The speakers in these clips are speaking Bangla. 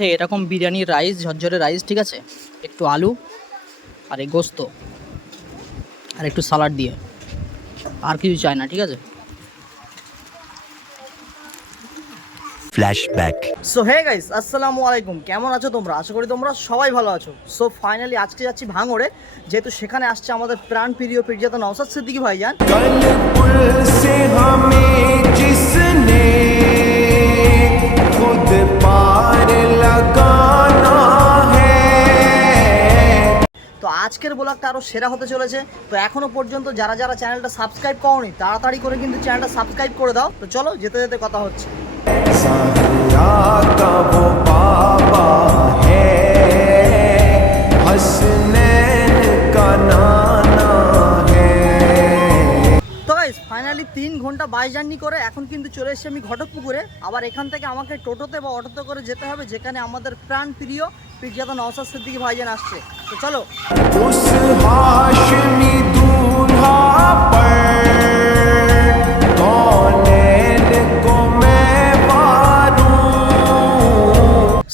সাথে এরকম বিরিয়ানির রাইস ঝরঝরে রাইস ঠিক আছে? একটু আলু আর এই গোস্ত আর একটু সালাড দিয়ে। আর কিছু চাই না ঠিক আছে? Flashback. সো হে গাইস আসসালামু আলাইকুম। কেমন আছো তোমরা? আশা করি তোমরা সবাই ভালো আছো। সো ফাইনালি আজকে যাচ্ছি ভাঙড়ে। যেহেতু সেখানে আসছে আমাদের প্রাণ প্রিয় পীরজাদা নওসাদ সিদ্দিকী ভাইজান। আজকের ব্লগটা আরও সেরা হতে চলেছে। তো এখনও পর্যন্ত যারা যারা চ্যানেলটা সাবস্ক্রাইব করোনি, তাড়াতাড়ি করে কিন্তু চ্যানেলটা সাবস্ক্রাইব করে দাও। তো চলো যেতে যেতে কথা হচ্ছে। বাস জার্নি করে এখন কিন্তু চলে এসেছি আমি ঘটকপুকুরে। আবার এখান থেকে আমাকে টোটোতে বা অটোতে করে যেতে হবে যেখানে আমাদের প্রাণ প্রিয় পিজ্জাদা নওসাদ সিদ্দিকি ভাইজান আসছে। তো চলো।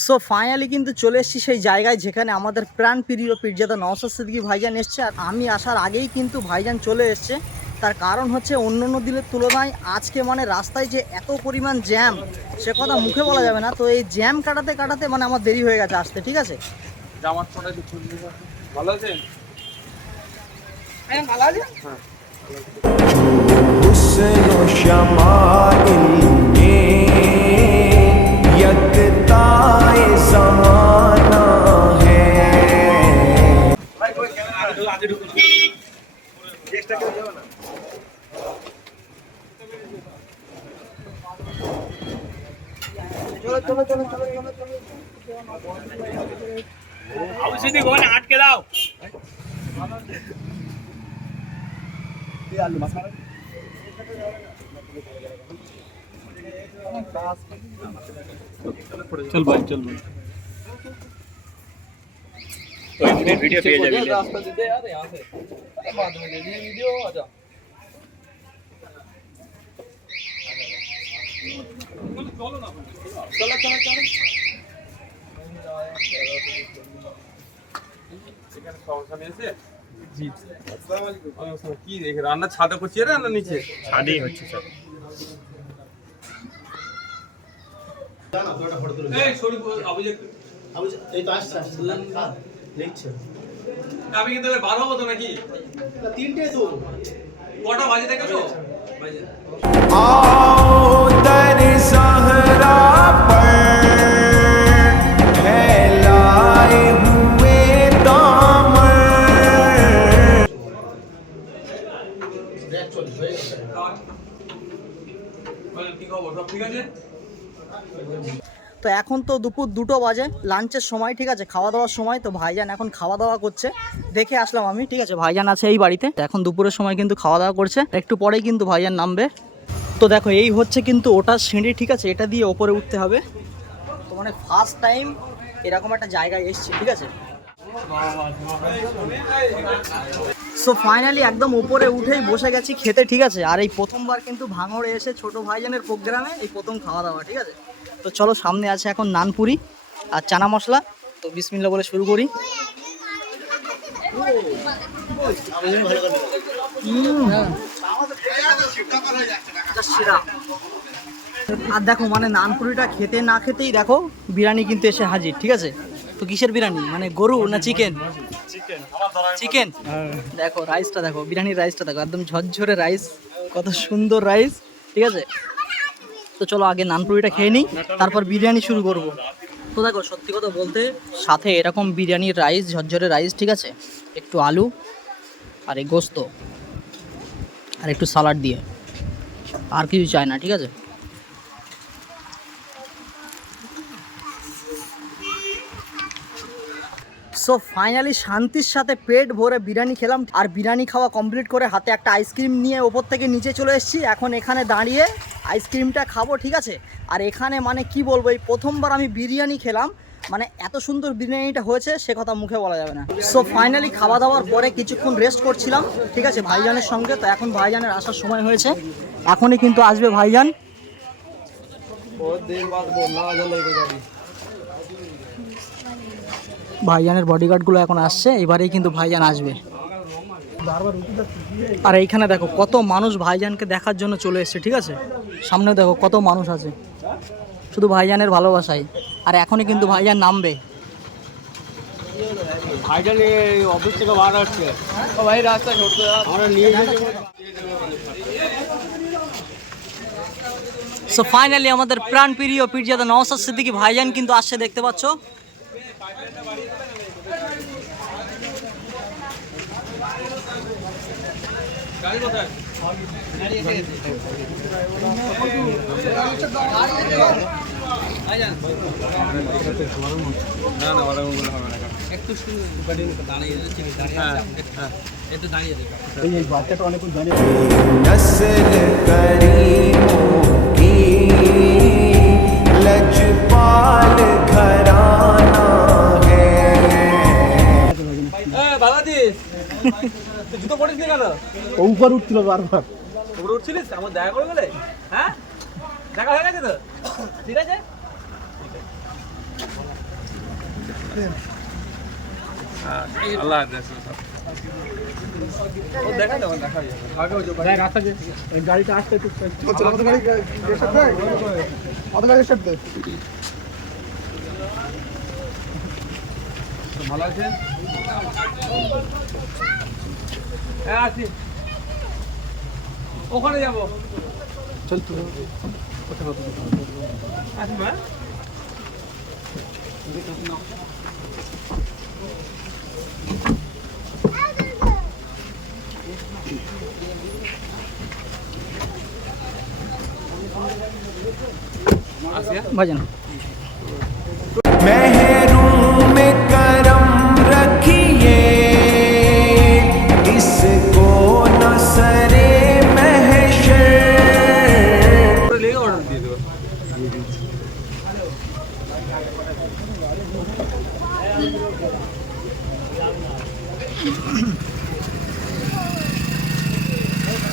সো ফাইনালি কিন্তু চলে এসেছি সেই জায়গায় যেখানে আমাদের প্রাণ প্রিয় পির্জাদা নওসাদ সিদ্দিকি ভাইজান এসছে। আর আমি আসার আগেই কিন্তু ভাইজান চলে এসছে। তার কারণ হচ্ছে অন্য অন্য দিনের তুলনায় আজকে মানে রাস্তায় যে এত পরিমাণ জ্যাম সে কথা মুখে বলা যাবে না। তো এই জ্যাম কাটাতে কাটাতে মানে আমার দেরি হয়ে গেছে আসতে ঠিক আছে? ভালো আছে। হ্যাঁ, ভালো আছে। चल भाई चल भाई। तो वीडियो पे जा वीडियो रास्ता दे यार यहाँ से अरे बाद में ले लिए वीडियो आजा কি দেখে রান্না ছাদে করছি রান্না নিচে ছাদেই হচ্ছে স্যার আমি কিন্তু বার হব তো নাকি তিনটে তো কটা বাজে দেখেছ आओ তো এখন তো দুপুর দুটো বাজে, লাঞ্চের সময়, ঠিক আছে? খাওয়া দাওয়ার সময়, তো ভাইজান এখন খাওয়া দাওয়া করছে। দেখে আসলাম আমি, ঠিক আছে? ভাইজান আছে এই বাড়িতে। এখন দুপুরের সময় কিন্তু খাওয়া দাওয়া করছে। একটু পরেই কিন্তু ভাইজান নামবে। তো দেখো, এই হচ্ছে কিন্তু ওটা সিঁড়ি, ঠিক আছে? এটা দিয়ে ওপরে উঠতে হবে। তো মানে ফার্স্ট টাইম এরকম একটা জায়গায় এসছি, ঠিক আছে? সো ফাইনালি একদম উপরে উঠেই বসে গেছি খেতে, ঠিক আছে? আর এই প্রথমবার কিন্তু ভাঙড়ে এসে ছোট ভাইজানের প্রোগ্রামে এই প্রথম খাওয়া দাওয়া ঠিক আছে? তো চলো, সামনে আছে এখন নানপুরি আর চানা মশলা। তো বিসমিল্লা বলে শুরু করি। আর দেখো মানে নানপুরিটা খেতে না খেতেই দেখো, বিরিয়ানি কিন্তু এসে হাজির, ঠিক আছে? তো কিসের বিরিয়ানি? মানে গরু না চিকেন চিকেন দেখো রাইসটা দেখো, বিরিয়ানির রাইসটা দেখো, একদম ঝরঝরে রাইস কত সুন্দর রাইস ঠিক আছে? তো চলো আগে নানপুরিটা খেয়ে নিই, তারপর বিরিয়ানি শুরু করব। তো দেখো, সত্যি কথা বলতে সাথে এরকম বিরিয়ানির রাইস ঝরঝরে রাইস ঠিক আছে? একটু আলু আর এই গোস্ত আর একটু সালাড দিয়ে। আর কিছু চাই না, ঠিক আছে? সো ফাইনালি শান্তির সাথে পেট ভরে বিরিয়ানি খেলাম আর বিরিয়ানি খাওয়া কমপ্লিট করে হাতে একটা আইসক্রিম নিয়ে ওপর থেকে নিচে চলে এসেছি। এখন এখানে দাঁড়িয়ে আইসক্রিমটা খাব, ঠিক আছে? আর এখানে মানে কি বলব, এই প্রথমবার আমি বিরিয়ানি খেলাম। মানে এত সুন্দর বিরিয়ানিটা হয়েছে, সে কথা মুখে বলা যাবে না। সো ফাইনালি খাওয়া দাওয়ার পরে কিছুক্ষণ রেস্ট করছিলাম, ঠিক আছে, ভাইজানের সঙ্গে। তো এখন ভাইজানের আসার সময় হয়েছে। এখনই কিন্তু আসবে ভাইজান। ভাইজানের বডিগার্ডগুলো এখন আসছে এবারেই কিন্তু ভাইজান আসবে। আর এইখানে দেখো কত মানুষ ভাইজানকে দেখার জন্য চলে এসছে ঠিক আছে? সামনে দেখো কত মানুষ আছে। শুধু ভাইজানের ভালোবাসাই। আর এখনই কিন্তু ভাইজান নামবে। ভাইজান অফিস থেকে বার হচ্ছে ভাই রাস্তা আমরা নিয়ে সো ফাইনালি আমাদের প্রাণ প্রিয় পীরজাদা নওসাদ সিদ্দিকি ভাইজান কিন্তু আসছে দেখতে পাচ্ছ? একটু দাঁড়িয়ে দাঁড়িয়ে দাঁড়িয়ে বাচ্চাটা অনেকক্ষণ দাঁড়িয়ে উপর উঠছিল বারবার। উপরে উঠছিলিস? আমার দেখা করে গেলে হ্যাঁ? দেখা হয়ে গেছে তো? ঠিক আছে? আল্লাহ গাড়িটা আসতে ভালো আছেন? হ্যাঁ আছি। ওখানে যাবো চল তুই আসবো হ্যাঁ ভাইজান महरूम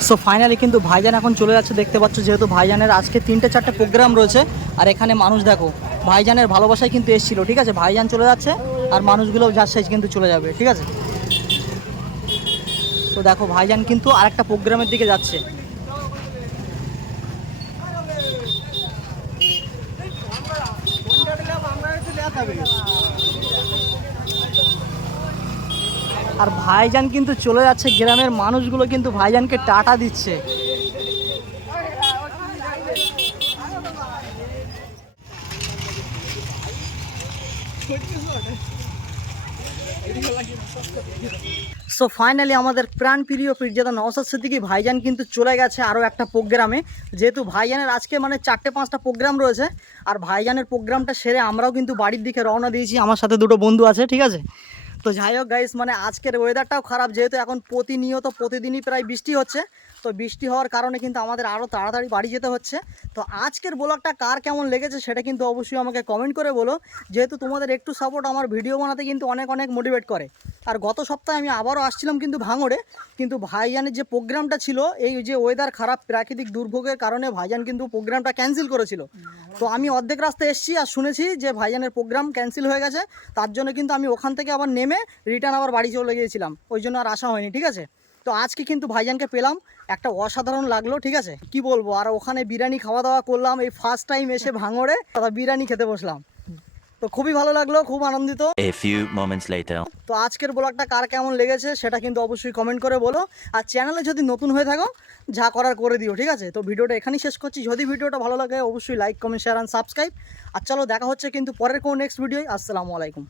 সো ফাইনালি কিন্তু ভাইজান এখন চলে যাচ্ছে, দেখতে পাচ্ছ যেহেতু ভাইজানের আজকে তিনটে চারটে প্রোগ্রাম রয়েছে। আর এখানে মানুষ দেখো, ভাইজানের ভালোবাসায় কিন্তু এসেছিল, ঠিক আছে? ভাইজান চলে যাচ্ছে আর মানুষগুলো যাচ্ছে কিন্তু চলে যাবে, ঠিক আছে? তো দেখো, ভাইজান কিন্তু আরেকটা প্রোগ্রামের দিকে যাচ্ছে। আর ভাইজান কিন্তু চলে যাচ্ছে গ্রামের মানুষগুলো কিন্তু ভাইজানকে টাটা দিচ্ছে। সো ফাইনালি আমাদের প্রাণ প্রিয় পীরজাদা নওসাদ সিদ্দিকি ভাইজান কিন্তু চলে গেছে আরও একটা প্রোগ্রামে। যেহেতু ভাইজানের আজকে মানে চারটে পাঁচটা প্রোগ্রাম রয়েছে, আর ভাইজানের প্রোগ্রামটা সেরে আমরাও কিন্তু বাড়ির দিকে রওনা দিয়েছি। আমার সাথে দুটো বন্ধু আছে, ঠিক আছে? তো যাই হোক গাইস মানে আজকের ওয়েদারটাও খারাপ, যেহেতু এখন প্রতিনিয়ত প্রতিদিনই প্রায় বৃষ্টি হচ্ছে। তো বৃষ্টি হওয়ার কারণে কিন্তু আমাদের আরও তাড়াতাড়ি বাড়ি যেতে হচ্ছে। তো আজকের ব্লগটা কার কেমন লেগেছে সেটা কিন্তু অবশ্যই আমাকে কমেন্ট করে বলো। যেহেতু তোমাদের একটু সাপোর্ট আমার ভিডিও বানাতে কিন্তু অনেক অনেক মোটিভেট করে। আর গত সপ্তাহে আমি আবারও আসছিলাম কিন্তু ভাঙড়ে। কিন্তু ভাইজানের যে প্রোগ্রামটা ছিল, এই যে ওয়েদার খারাপ, প্রাকৃতিক দুর্ভোগের কারণে ভাইজান কিন্তু প্রোগ্রামটা ক্যান্সেল করেছিল। তো আমি অর্ধেক রাস্তায় এসেছি আর শুনেছি যে ভাইজানের প্রোগ্রাম ক্যান্সেল হয়ে গেছে। তার জন্য কিন্তু আমি ওখান থেকে আবার নেমে রিটার্ন আবার বাড়ি চলে গিয়েছিলাম। ওই জন্য আর আসা হয়নি, ঠিক আছে? তো আজকে কিন্তু ভাইজানকে পেলাম। একটা অসাধারণ লাগল ঠিক আছে? কি বলব আর ওখানে বিরিয়ানি খাওয়া দাওয়া করলাম এই ফার্স্ট টাইম এসে ভাঙড়ে তা বিরিয়ানি খেতে বসলাম। তো খুবই ভালো লাগল খুব আনন্দিত. তো আজকের ব্লগটা কার কেমন লেগেছে সেটা কিন্তু অবশ্যই কমেন্ট করে বলো। আর চ্যানেলে যদি নতুন হয়ে থাকো যা করার করে দিও ঠিক আছে? তো ভিডিওটা এখানেই শেষ করছি। যদি ভিডিওটা ভালো লাগে অবশ্যই like comment share and subscribe আর চলো দেখা হচ্ছে কিন্তু পরের কোনো নেক্সট ভিডিওয় আসসালামু আলাইকুম।